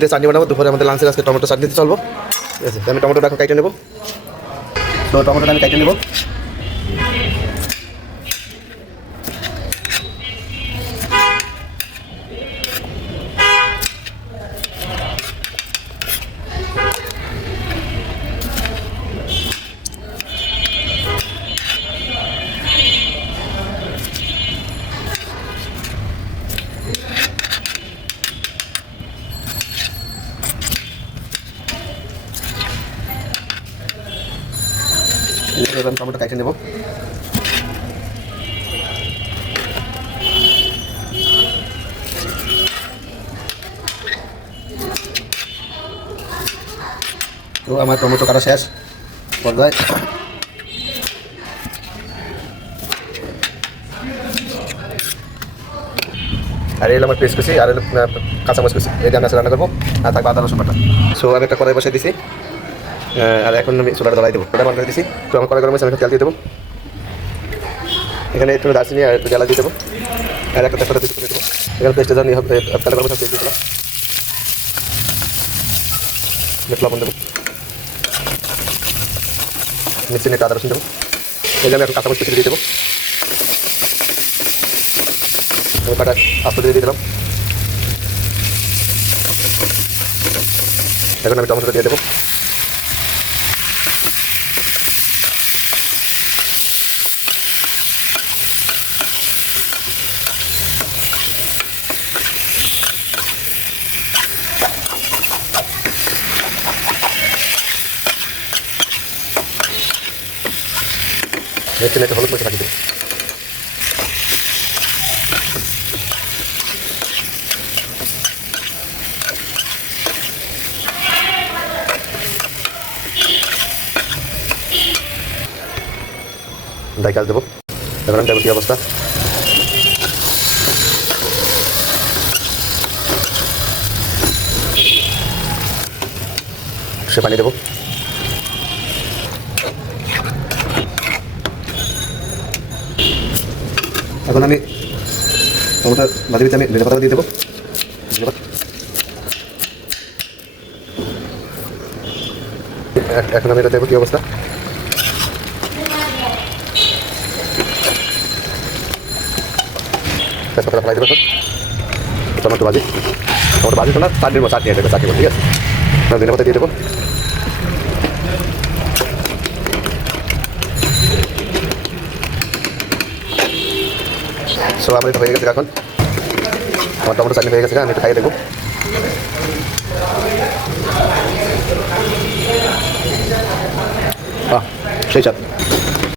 দিয়ে চাটনি বানাবো। দুপুরে আমাদের লাঞ্চের আজকে টমেটো চাটনিতে চলবো, ঠিক আছে। আমি টমেটোটা এখন কেটে নেবো। তো টমেটোটা আমি কেটে নেবো। আমি টমেটো কেটে নেবো। তো আমার টমেটো কাটা শেষ পর্যায়ে আর এলো আমার পেস্ট কুচি আর এলো কাঁচামরিচ কুচি, এই দিয়ে আমি রান্না করবো। আর থাকবে আদা রসুন বাটা। সো আমি একটা কড়াই বসিয়ে দিছি, আর এখন আমি চুলাটা জ্বালাই দেবো। ওটা বন্ধ করে দিছি। তো আমার কড়াই গরম হয়েছে, আমি তেল দিয়ে দেবো। এখানে একটু দারচিনি আর একটু জ্বালা দিয়ে দেবো, আর একটা তেজপাতা দিয়ে দেবো। এখানে পেস্টে জানি হবে তেল গরম হয়েছে, দিয়ে দিলাম। লবণ দেবো, মিক্সি নিয়ে আদা রসুন দেবো। এই আমি এখন কাঁচামরিচ কুচি দিয়ে দেবো। আমি কাটা আস্ত দিয়ে দিলাম। এখন আমি টমেটোটা দিয়ে দেবো। একটু হলুদ মরিচ রাখি দেবো। ডাই কাজ দেবো। এবার আমি দেবো কী অবস্থা। সে পানি দেবো। এখন আমি টমেটো ভাজি ভিতরে আমি ধনে পাতা দিয়ে দেবো। এখন আমি এটা দেবো কী অবস্থা। তেজপাতা ফেলাই দেবো। এখন টমেটো ভাজি তো না, চাটনি দেবো, চাটনি, ঠিক আছে। ধনে পাতা দিয়ে দেবো। সো আমার এটা হয়ে গেছে। এখন আমার টমেটো চাটনি হয়ে গেছে, আমি একটু খাইয়ে দেবো। সেই সাথে